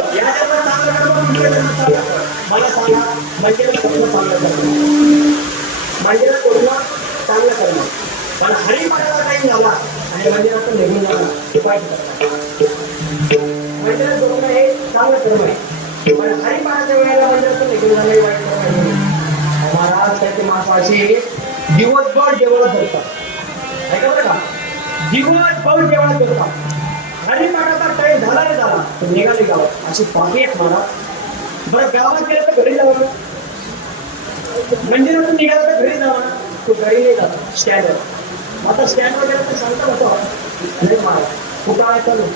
या जन्मात चांगलं कर्म मला सांगा मंदिरात चांगलं कर्म चांगलं कर्म पण हरिपाठाचा टाइम झाला आणि मंदिरातून निघून जाणार हे हे चांगलं कर्म आहे पण वेळेला मंदिरातून निघून जाणं हे वाईट कर्म आहे महाराज त्याचे मापाशी दिवसभर जेवण करतात. ऐका बरं का? दिवसभर जेवण करतात. हरिपाठाचा टाइम झाला रे झाला तर निघाले गावात. अशी पाठी आहेत मला. बरं गावात गेलं तर घरी जावं. ना मंदिरातून निघाला तर घरी जावं. ना तो घरी नाही जात. स्टँडवर आता स्टँडवर गेला तर सांगता होतो नाही महाराज कुठं आहे चालू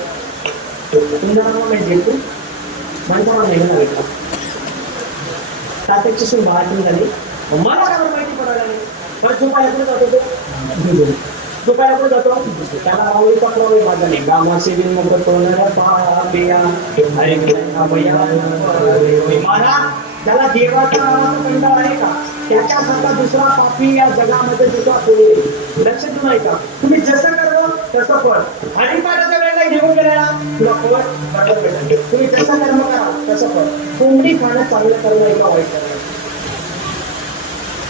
तुमच्या नाव नाही जेतू माणसाला निघायला भेटला तात्याची सून बाळातून झाली. मला काय माहिती पडायला नाही पण झोपायला कुठे जातो तो? झोपायला कुठे जातो. त्याला आवडी पकडावी. माझा नाही गावाचे बिन मग तोंडाला पाहा बिया त्याला देवाचा कंटाळा आहे का? त्याच्यासारखा दुसरा पापी या जगामध्ये दुसरा कोणी लक्ष देऊ नाही का तुम्ही जसं करतो तसं पण. आणि माझ्या वेळेला घेऊन गेला तुला फळ वाटत भेटेल तुम्ही जसं कर्म करा तसं पण. कोंबडी खाणं चांगलं कर्म आहे का वाईट कर्म?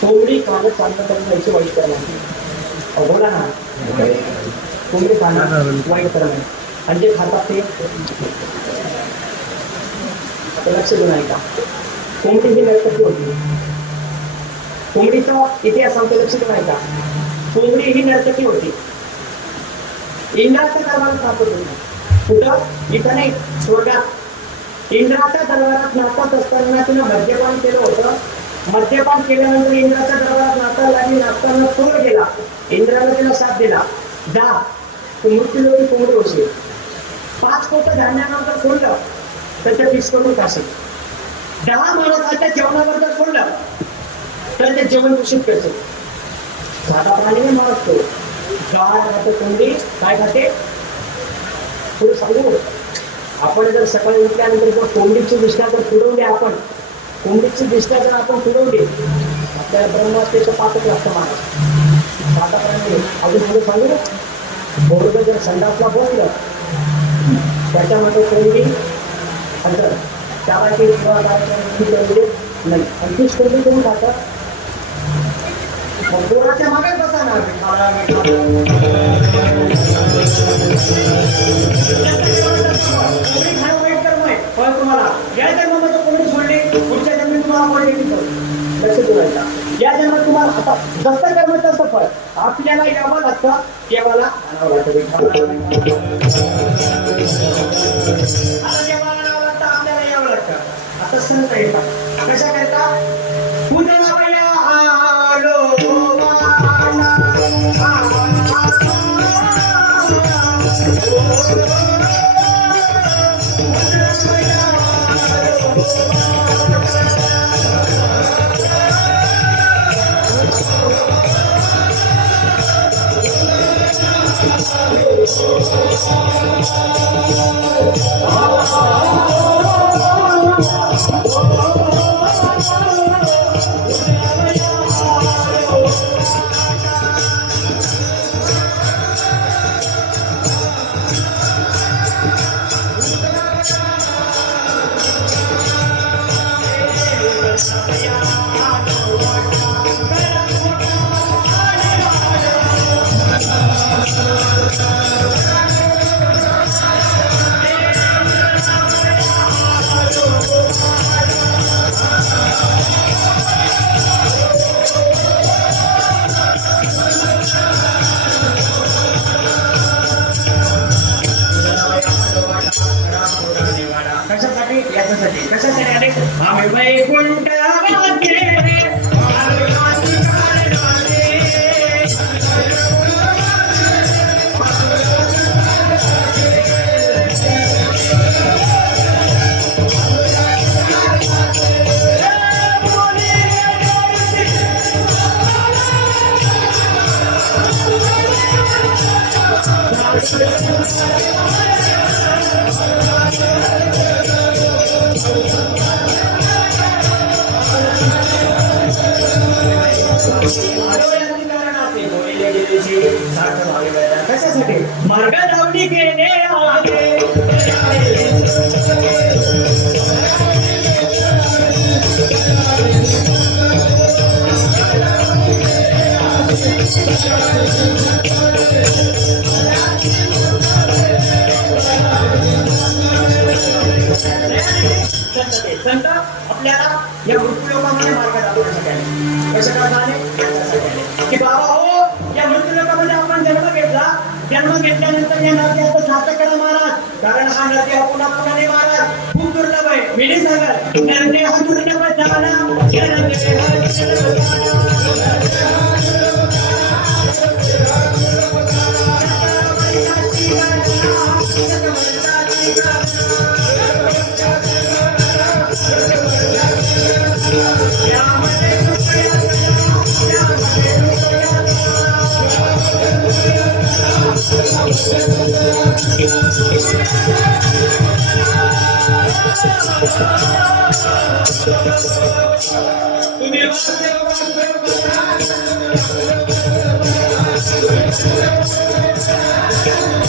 कोंबडी खाणं चांगलं कर्म याची वाईट कर्म? बोला ना. कोंबडी खाणं वाईट आणि जे खातात ते लक्ष कोंबडी ही नर्तकी होती. कोंबडीचा इतिहास लक्ष कोंबडी ही होती इंद्राच्या दरबारात नाचत होती कुठं इथं नाही स्वर्गात इंद्राच्या दरबारात नाचत असताना तिनं मद्यपान केलं. होतं मद्यपान केल्यानंतर इंद्राच्या दरबारात नाचायला लागली नाचताना सूर गेला. इंद्राने तिला साथ दिला. दहा तू मृत्यूलोकी कोंबडी होशील पाच कोट धान्यानंतर सोडलं. तर त्या तीस असेल दहा माणसाच्या जेवणावर जर सोडलं तर ते जेवण दूषित करतो. साधा प्राणी नाही तो. गाय खाते कोंबडी काय खाते? तुला सांगू आपण जर सकाळी उठल्यानंतर जर कोंबडीची दिष्टा जर पुरवली आपण कोंबडीची दिष्टा जर आपण पुरवली आपल्याला ब्रह्मस्तेचं पाचच लागतं माणूस. साधा अजून पुढे सांगू बोर्ड जर संडासला बसलं त्याच्यामध्ये कोंबडी अंतर त्याला ते नाही आणि तीच करून खातात मग पोराच्या मागे बसा ना तुम्हाला या जन्मामध्ये सोडली. पुढच्या जन्मी तुम्हाला कोणी लक्ष ठेवायचा या जन्मात तुम्हाला आता जसं कर्म तसं फळ आपल्याला यावं लागतं देवाला आणावं लागतं आता देवाला आणावं आपल्याला यावं लागतं आता संत येतात कशा करता पूजनावया आलो Oh, आम्ही वैकुंठ कशासाठी मार्ग मार्गदावणी संत आपल्याला मार्ग दाखवण्यासाठी घेतल्यानंतर या नद्याचं सार्थक करा महाराज कारण हा नदी पुन्हा पुन्हा नाही महाराज खूप दुर्लभ आहे मी नाही सांगत नदी हा दुर्लभ झाला या नदी हा दुर्लभ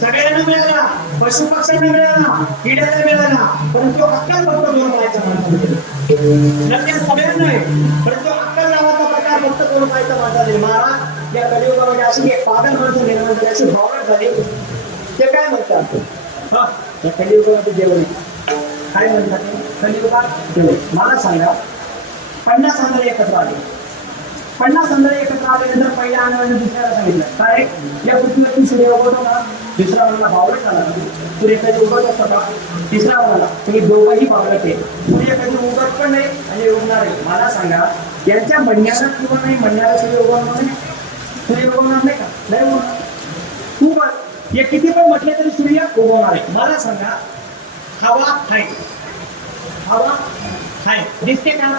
सगळ्यांना मिळाला. पशु पक्ष्यांना मिळाला. किड्याला मिळाला. परंतु अक्कल फक्त दोन पाहायचा सगळ्यांना आहे परंतु अक्कल नावाचा प्रकार फक्त दोन पाहायचा माणसाने महाराज या कलियुगामध्ये अशी एक पागल माणसं निर्माण झाल्याची भावना झाली. ते काय म्हणतात? हा या कलियुगामध्ये जेवण काय म्हणतात? कलियुगात जेवण. मला सांगा पन्नास आंधळे एकत्र आले. पन्नास आंधळे एकत्र आल्यानंतर पहिल्या अंगाने दुसऱ्याला सांगितलं. काय? या पृथ्वीवरती सूर्य उगवतो का दुसरा म्हणला बावळट आला सूर्य कधी उगवत असतो का? तिसरा म्हणला तुम्ही दोघंही बावळत आहे. सूर्य कधी उगवत पण नाही आणि उगणार आहे. मला सांगा यांच्या म्हणण्याला किंवा नाही म्हणण्याला सूर्य उगवणार नाही. सूर्य उगवणार नाही का? नाही उगवणार तू बघ. हे किती पण म्हटले तरी सूर्य उगवणार आहे. मला सांगा हवा आहे हवा आहे दिसते का?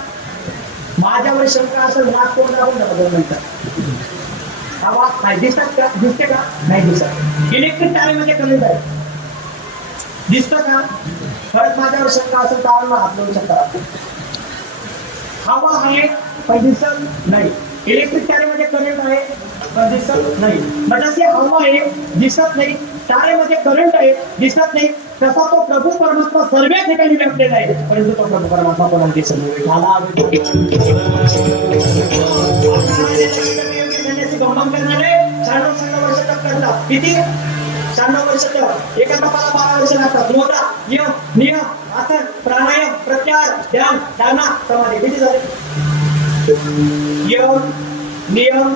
माझ्यावर शंका असेल नाक कोण दाबून टाका दोन हवा आहे दिसतात का? दिसते का? नाही दिसत. इलेक्ट्रिक तारेमध्ये कमी आहे दिसतं का? परत माझ्यावर शंका असेल तर मला हात लावू शकता. हवा आहे पण दिसत नाही. इलेक्ट्रिक तारेमध्ये कनेक्ट आहे दिसत नाही. म्हणजे हवा आहे दिसत नाही. तारेमध्ये करंट आहे दिसत नाही. तसा तो प्रभू परमात्मा सर्व ठिकाणी व्यापलेला आहे. परंतु तो प्रभू परमात्मा कोणाला दिसत नाही किती? शहाण्णव वर्ष एका कपाला बारा वर्ष लागतात. मोठा नियम नियम आसन प्राणायाम प्रत्याहार ध्यान धारणा समाधी. किती झाले? यम नियम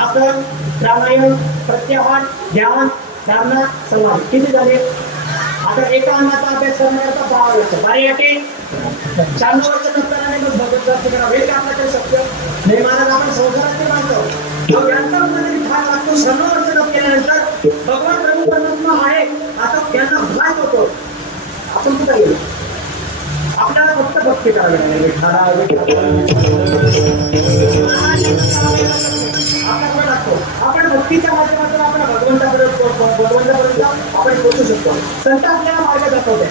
आसन प्राणायाम प्रत्याहार ध्यान धारणा समाधी किती झाले? आता एका अन्नाचा अभ्यास करण्याचा बारा वर्ष बारी याटी शहाण्णव वर्ष नसताना नाही मग भगवत प्राप्त करावं हे काम करू नाही महाराज आपण संसाराचे मानतो. मग यांचा कुठेतरी भाग लागतो. शहाण्णव वर्ष न केल्यानंतर भगवान प्रभू परमात्मा आहे. आता त्यांना भाग होतो. आपण कुठं गेलो? आपल्याला फक्त भक्ती करावी लागेल. विठ्ठला, विठ्ठला. भक्तीच्या माध्यमातून आपण भगवंताकडे भगवंतापर्यंत आपण पोहोचू शकतो. संत आपल्याला मार्ग दाखवते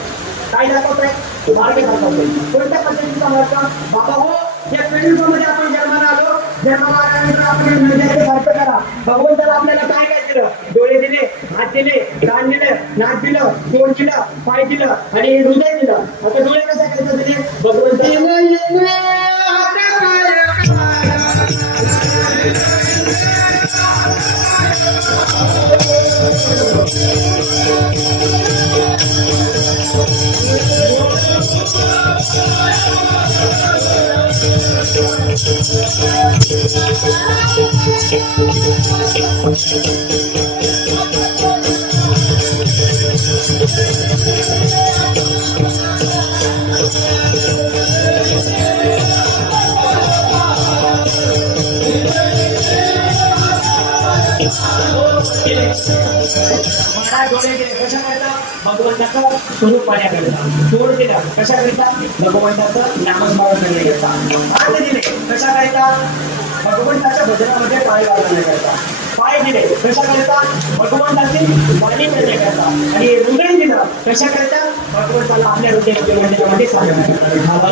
काय दाखवतोय? मार्ग दाखवतोय. कोणत्या पद्धतीचा मार्ग? बाबा हो या पिढीमध्ये मध्ये आपण जन्माला आलो. जन्माला आल्यानंतर आपण नद्याचे सारखं करा. भगवंताला आपल्याला काय काय दिलं? डोळे दिले हात दिले कान दिलं नाक दिलं तोंड दिलं पाय दिलं आणि हृदय दिलं. आता डोळे कसं करायचं भगवंताचं स्वरूप पाहण्याकरिता तोड केला कशाकरिता भगवंताचं नामस्मरण करण्याकरिता. हात दिले कशा करिता? भगवंताच्या भजनामध्ये पाय लावण्याकरता. पाय दिले कशा करता? भगवंताची वाणी करण्याकरता. आणि मंगळी दिलं कशा करता? भगवंताला आपल्या हृदयामध्ये मंदिरामध्ये साधना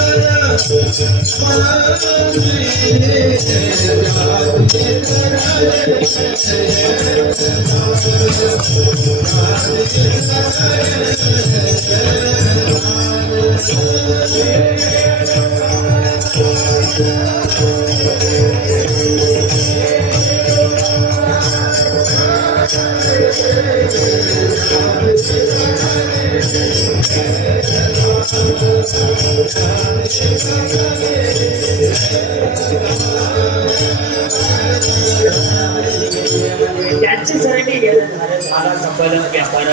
Yeah. त्यांची सरणी गेलं झालं झाला सफल व्यापार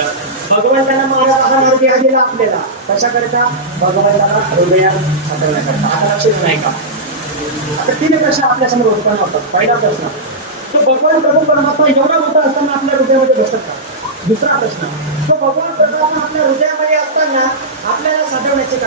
भगवंताला महाराज हा मार्ग दिला आपल्याला कशा करता भगवंताला हृदयात साठवण्याकरता आता लक्षात नाही का? आता तिने कशा आपल्यासमोर उत्पन्न होतात पहिला प्रश्न. तो भगवान प्रभू परमात्मा एवढा मोठा असताना आपल्या हृदयामध्ये बसत का? दुसरा प्रश्न. तो भगवान परमात्मा आपल्या हृदयामध्ये असताना आपल्याला साठवण्याचे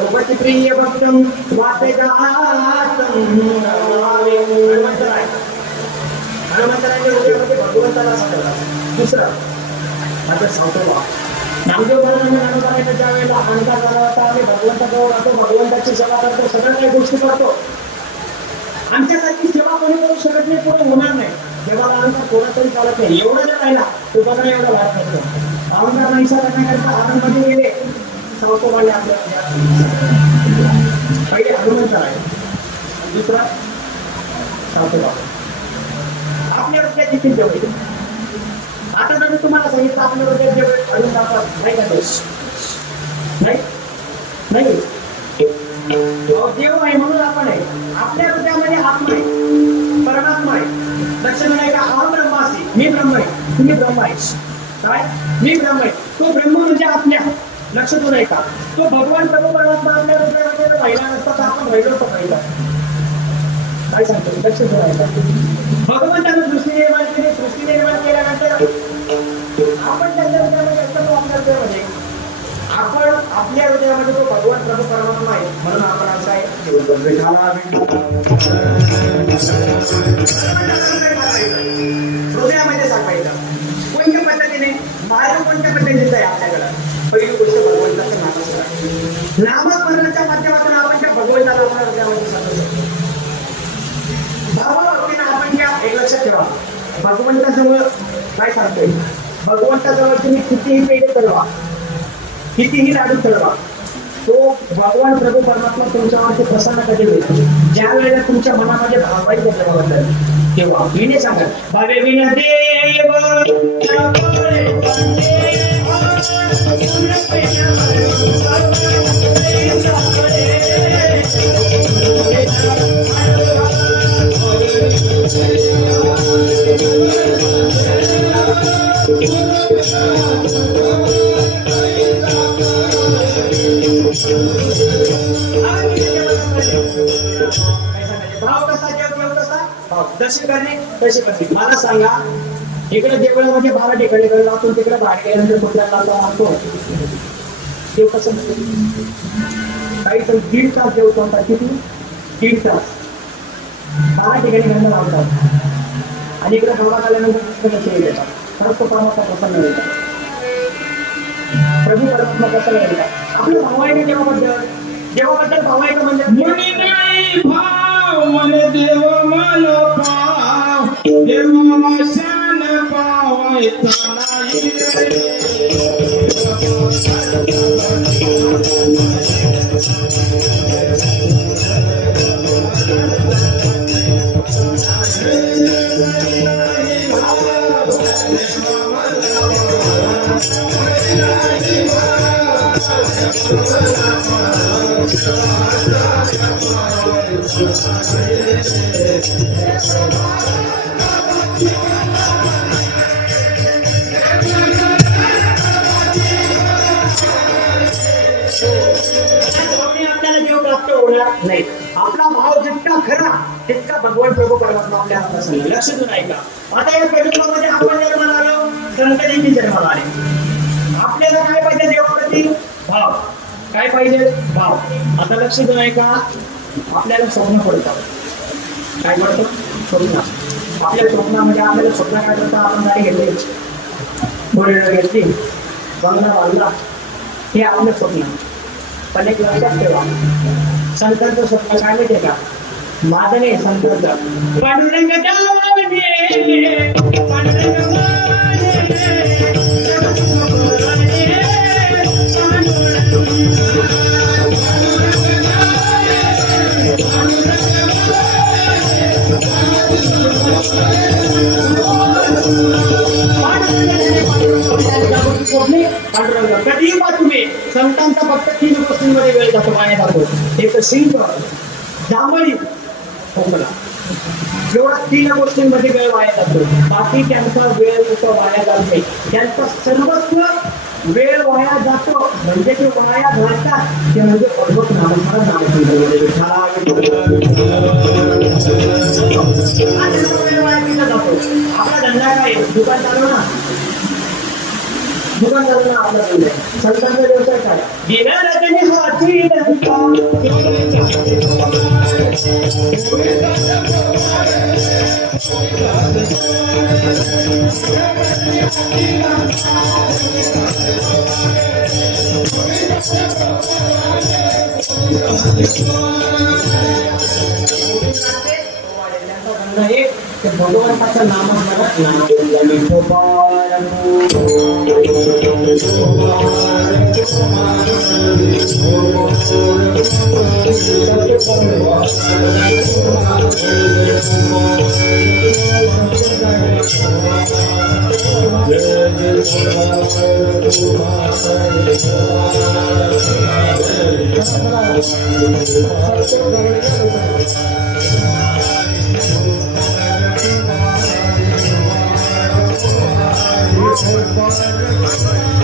प्रिय भक्तम वातेजातं नमामि हनुमंतराय. हनुमंतरायच्या हृदयामध्ये भगवंताला साठवला दुसरं आता सांगतो बा नामदेव महाराजांना हनुमानाच्या ज्या वेळेला अहंकार झाला होता आम्ही भगवंताजवळ राहतो भगवंताची सेवा करतो सगळ्या काही गोष्टी करतो. आमच्यासाठी सेवा कोणी करू शकत नाही कोणी होणार नाही. देवाला अहंकार कोणातरी चालत नाही. एवढं जर राहिला तो बघा एवढा वाट नसतो अहंकार नाहीसा करण्याकरता आनंदमध्ये गेले सांगतो म्हणजे आपल्या पहिले हनुमंत आहे दुसरा सांगतो बाबा आपल्या हृदयात किती जवळ आता जर मी तुम्हाला सांगितलं आपल्या हृदयात जवळ अजून नाही का नाही? नाही? देव आहे म्हणून आपण आहे. आपल्या हृदयामध्ये आत्मा आहे. परमात्मा आहे. लक्षात नाही का? ब्रह्म असे मी ब्रह्म आहे. तुम्ही ब्रह्म आहे. काय? मी ब्रह्म आहे. तो ब्रह्म म्हणजे आत्म्या. लक्ष देऊ नये का तो भगवान प्रभू परमात्मा आपल्या हृदयामध्ये पहिला नसता तर आपण राहिलो असतो पहिला काय सांगतो? लक्ष देऊ नये का भगवंतानं सृष्टी निर्माण केली. सृष्टी निर्माण केल्यानंतर आपण त्यांच्या हृदयामध्ये असतो तो आपल्या हृदयामध्ये. आपण आपल्या हृदयामध्ये तो भगवान प्रभू परमात्मा आहे म्हणून आपण असं आहे हृदयामध्ये सांगायचं. कोणत्या पद्धतीने? मार्ग कोणत्या पद्धतीचा आहे आपल्याकडं? पहिली नामस्मरणाच्या माध्यमातून आपण त्या भगवंताला आपल्या हृदयामध्ये सांगू शकतो आपण घ्या एक लक्षात ठेवा. भगवंताजवळ काय सांगतोय? भगवंताजवळ तुम्ही कितीही पेढे चढवा कितीही लाडू चढवा तो भगवान प्रभू परमात्मा तुमच्यावरती प्रसन्न कधी होईल? ज्या वेळेला तुमच्या मनामध्ये भावायचं त्याच्याबद्दल तेव्हा. विने सांगत भावे विन देव दर्शन करणे तसे करणे मला सांगा इकडे देवळामध्ये बारा ठिकाणी गेलो आपण तिकडे बाहेर गेल्यानंतर कुठल्या लागतो? मागतो देव कसं काही तर दीड तास देव चालतात किती? दीड तास. बारा ठिकाणी गंध लावतात. आणि इकडे भावात आल्यानंतर कसे येतात? खरंच तो परमात्मा प्रसन्न येतात प्रभू परमात्मा कसं येतात आपल्या भावाने देवाबद्दल देवाबद्दल भाव आहे का म्हणजे मुनी नाही भाव म्हणे देव मला पाव देव मशान पावायचा नाही नाही आपला भाव जितका खरा तितका भगवान प्रभू परमात्मा आपल्या प्रसन्न लक्ष देऊन ऐका. आता या कलियुगामध्ये आपण जन्माला आलो संतजींनी जन्माला आले. आपल्याला काय पाहिजे देवावरती? भाव. काय पाहिजे? भाव. आता लक्ष देऊन ऐका. आपल्याला स्वप्न पडतात. काय पडतं? स्वप्न. आपल्या स्वप्नामध्ये आपल्याला स्वप्न काय करता आपण गाडी घेतली. फोर घेतली. बंगला बांधला. हे आपलं स्वप्न. पण एक लक्षात ठेवा. संतांचं स्वप्न काय माहितीये का? माझं नाही संतांचं पांडुरंग स्वप्ने पांडुरंग कधीही पा तुम्ही. संतांचा फक्त तीन गोष्टींमध्ये वेळ जातो वाया जातो. एक सिंह जांभळी कोकणा एवढा तीन गोष्टींमध्ये वेळ वाया जातो. बाकी त्यांचा वेळ जसं वाया जात नाही. त्यांचा सर्वस्व वेळ वाया जातो. म्हणजे ते वाया घालतात. ते म्हणजे अद्भुत नामस्मरण नामस्मरण. वेळ वाया केला जातो. आपला धंदा काय दुकान चालू ना? दुकान आपला संतांचा व्यवसाय काय भगवंताचं नामस्मरण